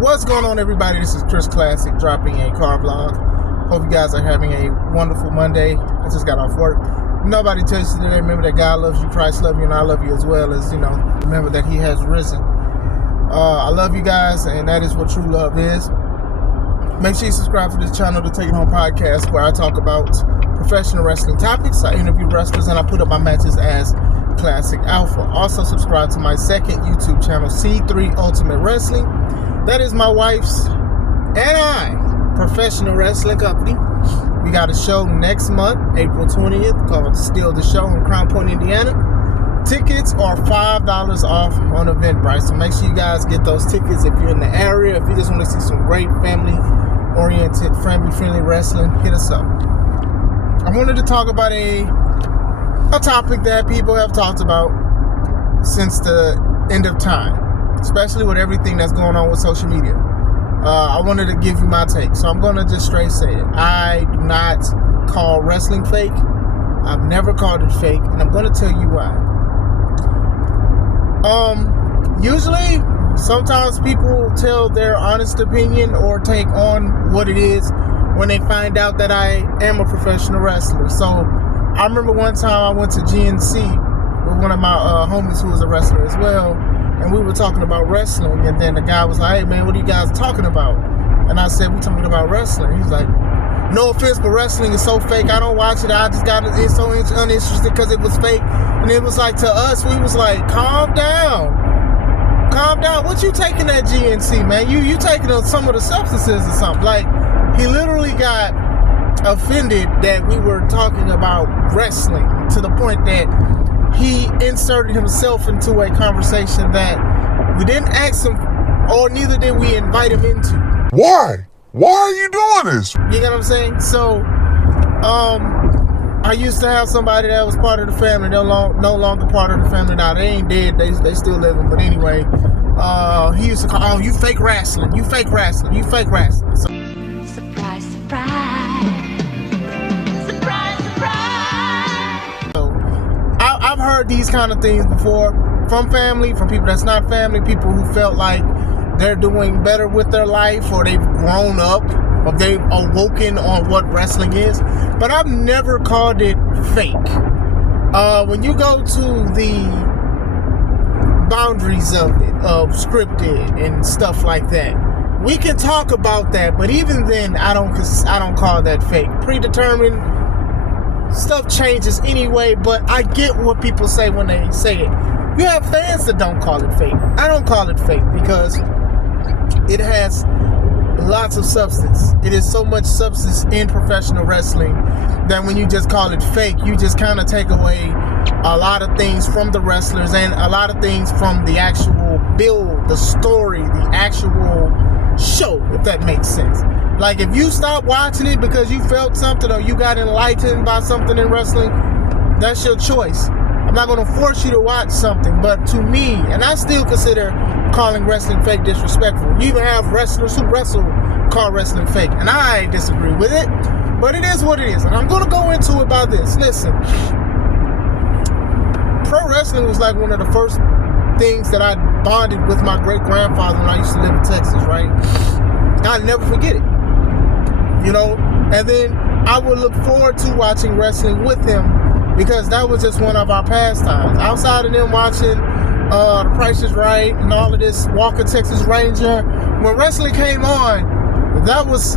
What's going on, everybody? This is Chris Classic dropping a car vlog. Hope you guys are having a wonderful Monday. I just got off work. Nobody tells you today, remember that God loves you, Christ loves you, and I love you as well, as remember that He has risen. I love you guys, and that is what true love is. Make sure you subscribe to this channel, the Take It Home podcast, where I talk about professional wrestling topics. I interview wrestlers, and I put up my matches as Classic Alpha. Also subscribe to my second YouTube channel, C3 Ultimate Wrestling. That is my wife's and I professional wrestling company. We got a show next month, April 20th, called Steal the Show in Crown Point, Indiana. Tickets are $5 off on Eventbrite, so make sure you guys get those tickets if you're in the area. If you just want to see some great family-oriented, family-friendly wrestling, hit us up. I wanted to talk about a topic that people have talked about since the end of time, especially with everything that's going on with social media. I wanted to give you my take, so I'm going to just straight say it. I do not call wrestling fake. I've never called it fake, and I'm going to tell you why. Usually, sometimes people tell their honest opinion or take on what it is when they find out that I am a professional wrestler. So, I remember one time I went to GNC with one of my homies who was a wrestler as well, and we were talking about wrestling, and then the guy was like, "Hey man, what are you guys talking about?" And I said, "We're talking about wrestling." He's like, "No offense, but wrestling is so fake. I don't watch it. I just got it. It's so uninterested because it was fake." And it was like, to us, we was like, calm down. Calm down. What you taking at GNC, man? You taking on some of the substances or something. Like, he literally got offended that we were talking about wrestling to the point that he inserted himself into a conversation that we didn't ask him, or neither did we invite him into. Why? Why are you doing this? You get what I'm saying? So, I used to have somebody that was part of the family. They're no longer part of the family now. They ain't dead. They still living. But anyway, he used to call, "Oh, you fake wrestling. You fake wrestling. You fake wrestling." So, surprise, surprise. Surprise, surprise. So, I've heard these kind of things before from family, from people that's not family, people who felt like they're doing better with their life, or they've grown up, or they've awoken on what wrestling is. But I've never called it fake. When you go to the boundaries of it, of scripted and stuff like that, we can talk about that. But even then, I don't call that fake. Predetermined stuff changes anyway. But I get what people say when they say it. You have fans that don't call it fake. I don't call it fake because it has lots of substance. It is so much substance in professional wrestling that when you just call it fake, you just kind of take away a lot of things from the wrestlers and a lot of things from the actual build, the story, the actual show, if that makes sense. Like, if you stop watching it because you felt something or you got enlightened by something in wrestling, that's your choice. I'm not going to force you to watch something, but to me, and I still consider calling wrestling fake disrespectful. You even have wrestlers who wrestle call wrestling fake, and I disagree with it, but it is what it is, and I'm going to go into it by this. Listen, pro wrestling was like one of the first things that I bonded with my great-grandfather when I used to live in Texas, right? I'll never forget it, and then I would look forward to watching wrestling with him because that was just one of our pastimes. Outside of them watching The Price is Right and all of this, Walker Texas Ranger, when wrestling came on, that was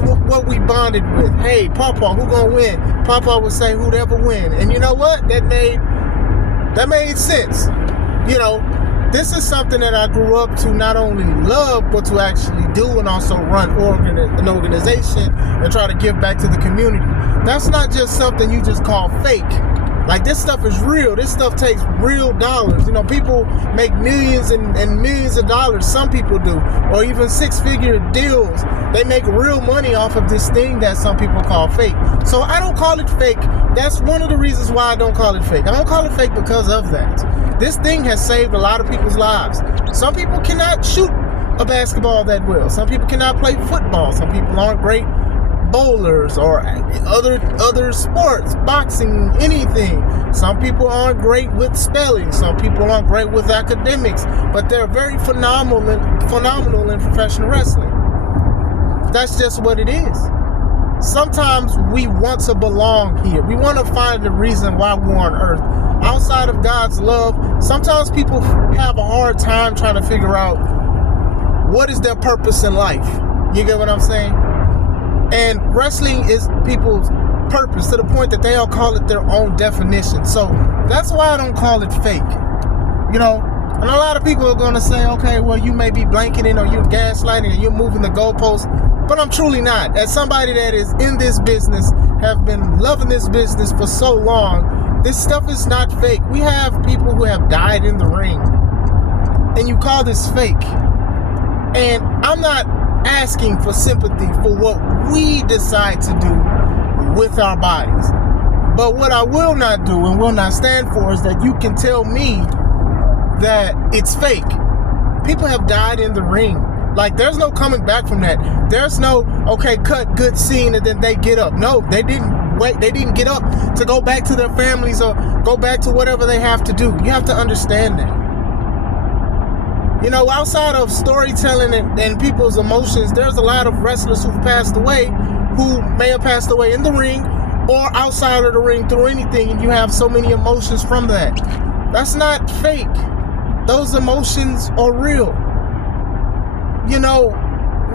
what we bonded with. Hey, Papa, who gonna win? Papa would say, "Who'd ever win?" And you know what? That made sense. This is something that I grew up to not only love, but to actually do, and also run an organization and try to give back to the community. That's not just something you just call fake. Like, this stuff is real. This stuff takes real dollars. People make millions and millions of dollars. Some people do. Or even six-figure deals. They make real money off of this thing that some people call fake. So I don't call it fake. That's one of the reasons why I don't call it fake. I don't call it fake because of that. This thing has saved a lot of people's lives. Some people cannot shoot a basketball that well. Some people cannot play football. Some people aren't great bowlers or other sports, boxing, anything. Some people aren't great with spelling. Some people aren't great with academics, but they're very phenomenal in professional wrestling. That's just what it is. Sometimes we want to belong here. We want to find the reason why we're on earth. Outside of God's love, sometimes people have a hard time trying to figure out what is their purpose in life. You get what I'm saying? And wrestling is people's purpose to the point that they all call it their own definition. So that's why I don't call it fake. You know, and a lot of people are going to say, okay, well, you may be blanketing or you're gaslighting or you're moving the goalposts, but I'm truly not. As somebody that is in this business, have been loving this business for so long, this stuff is not fake. We have people who have died in the ring, and you call this fake. And I'm not asking for sympathy for what we decide to do with our bodies. But what I will not do and will not stand for is that you can tell me that it's fake. People have died in the ring. Like, there's no coming back from that. There's no, okay, cut, good scene, and then they get up. No, they didn't wait. They didn't get up to go back to their families or go back to whatever they have to do. You have to understand that. You know, outside of storytelling and people's emotions, there's a lot of wrestlers who've passed away who may have passed away in the ring or outside of the ring through anything, and you have so many emotions from that. That's not fake. Those emotions are real. You know,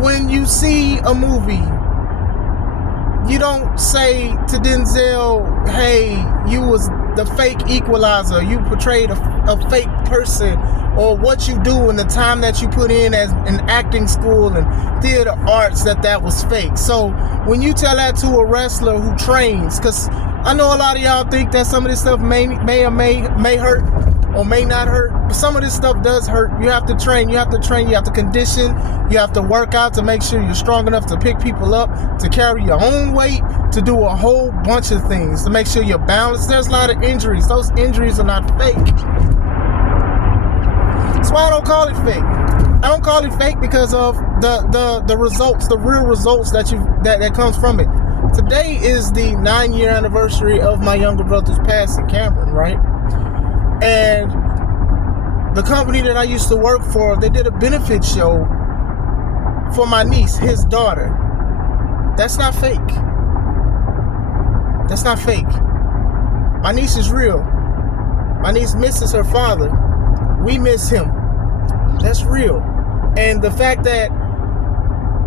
when you see a movie, you don't say to Denzel, hey, you was the fake equalizer, you portrayed a fake person, or what you do in the time that you put in as in acting school and theater arts, that was fake. So when you tell that to a wrestler who trains, because I know a lot of y'all think that some of this stuff may hurt or may not hurt, but some of this stuff does hurt. You have to train, you have to condition, you have to work out to make sure you're strong enough to pick people up, to carry your own weight, to do a whole bunch of things, to make sure you're balanced. There's a lot of injuries. Those injuries are not fake. That's why I don't call it fake. I don't call it fake because of the results, the real results that comes from it. Today is the 9-year anniversary of my younger brother's passing, Cameron, right? And the company that I used to work for, they did a benefit show for my niece, his daughter. That's not fake. That's not fake. My niece is real. My niece misses her father. We miss him. That's real. And the fact that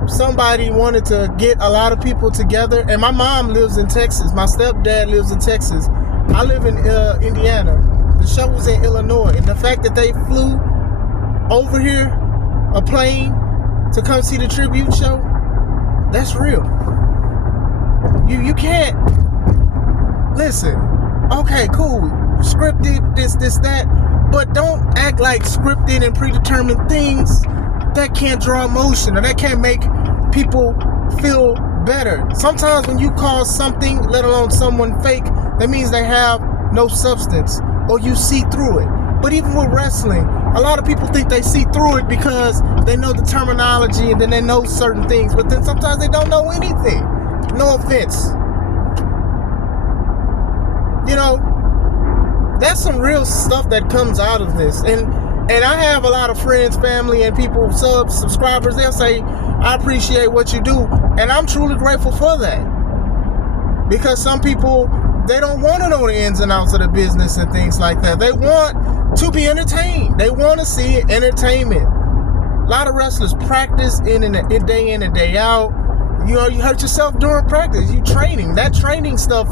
somebody wanted to get a lot of people together, and my mom lives in Texas. My stepdad lives in Texas. I live in Indiana. The show was in Illinois, and the fact that they flew over here, a plane, to come see the tribute show, that's real. You can't, listen, okay, cool, scripted, this, that, but don't act like scripted and predetermined things that can't draw emotion or that can't make people feel better. Sometimes when you call something, let alone someone, fake, that means they have no substance, or you see through it. But even with wrestling, a lot of people think they see through it because they know the terminology and then they know certain things, but then sometimes they don't know anything. No offense. You know, that's some real stuff that comes out of this. And I have a lot of friends, family, and people, subscribers, they'll say, I appreciate what you do. And I'm truly grateful for that. Because some people, they don't want to know the ins and outs of the business and things like that. They want to be entertained. They want to see entertainment. A lot of wrestlers practice day in and day out. You know, you hurt yourself during practice. You training. That training stuff,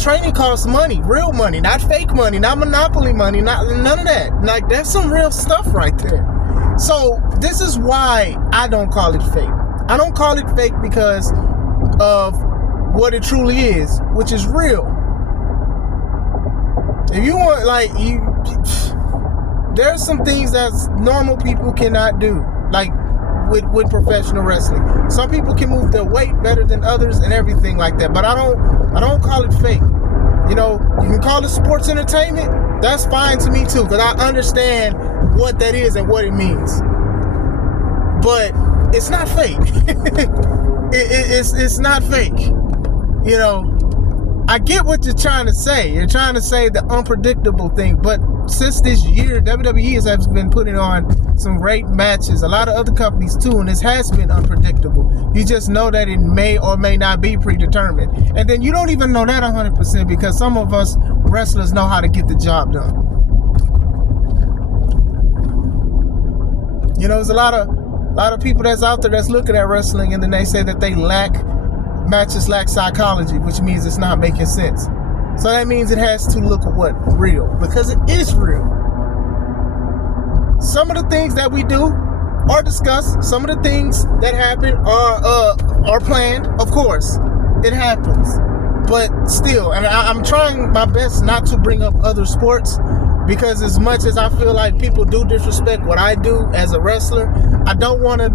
training costs money, real money, not fake money, not monopoly money, not none of that. Like, that's some real stuff right there. So this is why I don't call it fake. I don't call it fake because of what it truly is, which is real. If you want, like, there's some things that normal people cannot do, like with professional wrestling. Some people can move their weight better than others and everything like that, but I don't call it fake. You know, you can call it sports entertainment. That's fine to me too, because I understand what that is and what it means. But it's not fake. It's not fake. You know, I get what you're trying to say. You're trying to say the unpredictable thing, but since this year, WWE has been putting on some great matches. A lot of other companies too, and this has been unpredictable. You just know that it may or may not be predetermined. And then you don't even know that 100% because some of us wrestlers know how to get the job done. You know, there's a lot of people that's out there that's looking at wrestling and then they say that matches lack psychology, which means it's not making sense. So that means it has to look what? Real. Because it is real. Some of the things that we do are discussed. Some of the things that happen are planned. Of course, it happens. But still, and I'm trying my best not to bring up other sports because as much as I feel like people do disrespect what I do as a wrestler, I don't want to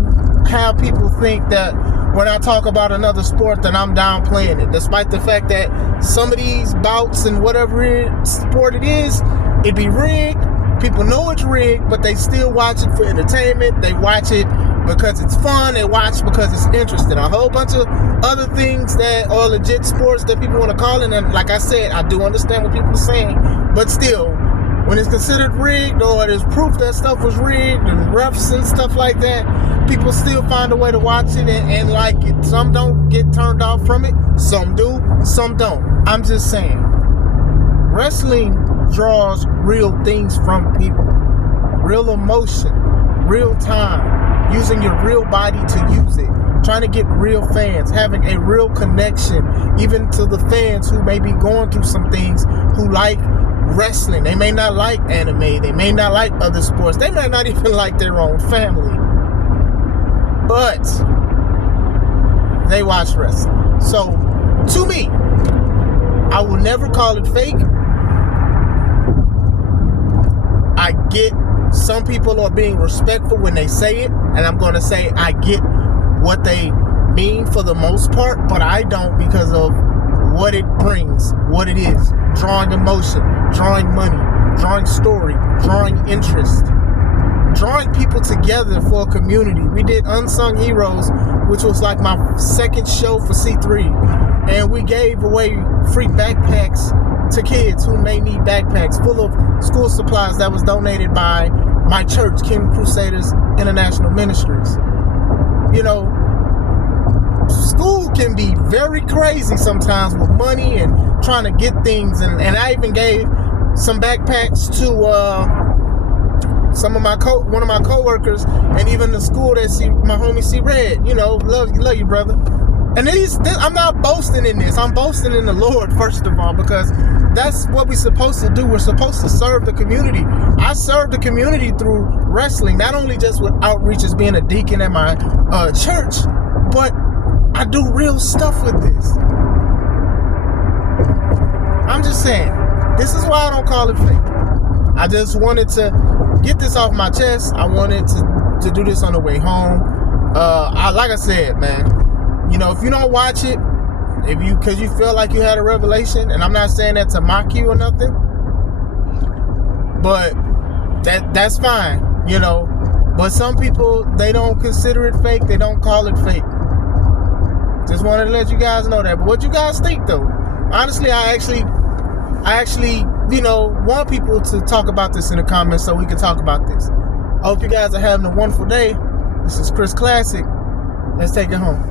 have people think that when I talk about another sport that I'm downplaying it, despite the fact that some of these bouts and whatever sport it is, it be rigged. People know it's rigged, but they still watch it for entertainment. They watch it because it's fun. They watch because it's interesting. A whole bunch of other things that are legit sports that people want to call it. And like I said, I do understand what people are saying, but still, when it's considered rigged or there's proof that stuff was rigged and refs and stuff like that, people still find a way to watch it and like it. Some don't get turned off from it. Some do. Some don't. I'm just saying. Wrestling draws real things from people. Real emotion. Real time. Using your real body to use it. Trying to get real fans. Having a real connection. Even to the fans who may be going through some things, who like wrestling. They may not like anime. They may not like other sports. They may not even like their own family. But they watch wrestling. So, to me, I will never call it fake. I get some people are being respectful when they say it, and I'm going to say I get what they mean for the most part, but I don't because of what it brings, what it is. Drawing emotion, drawing money, drawing story, drawing interest, drawing people together for a community. We did Unsung Heroes, which was like my second show for C3, and we gave away free backpacks to kids who may need backpacks full of school supplies that was donated by my church, Kingdom Crusaders International Ministries. You know, school can be very crazy sometimes with money and trying to get things, and I even gave some backpacks to some of one of my coworkers, and even the school that my homie C Red. You know, love you, brother. And I'm not boasting in this. I'm boasting in the Lord, first of all, because that's what we're supposed to do. We're supposed to serve the community. I serve the community through wrestling, not only just with outreach as being a deacon at my church, but I do real stuff with this. I'm just saying, this is why I don't call it fake. I just wanted to get this off my chest. I wanted to do this on the way home. Like I said, man, you know, if you don't watch it, because you feel like you had a revelation, and I'm not saying that to mock you or nothing, but that's fine, you know. But some people, they don't consider it fake. They don't call it fake. Just wanted to let you guys know that. But what you guys think, though? Honestly, I actually, you know, want people to talk about this in the comments so we can talk about this. I hope you guys are having a wonderful day. This is Chris Classic. Let's take it home.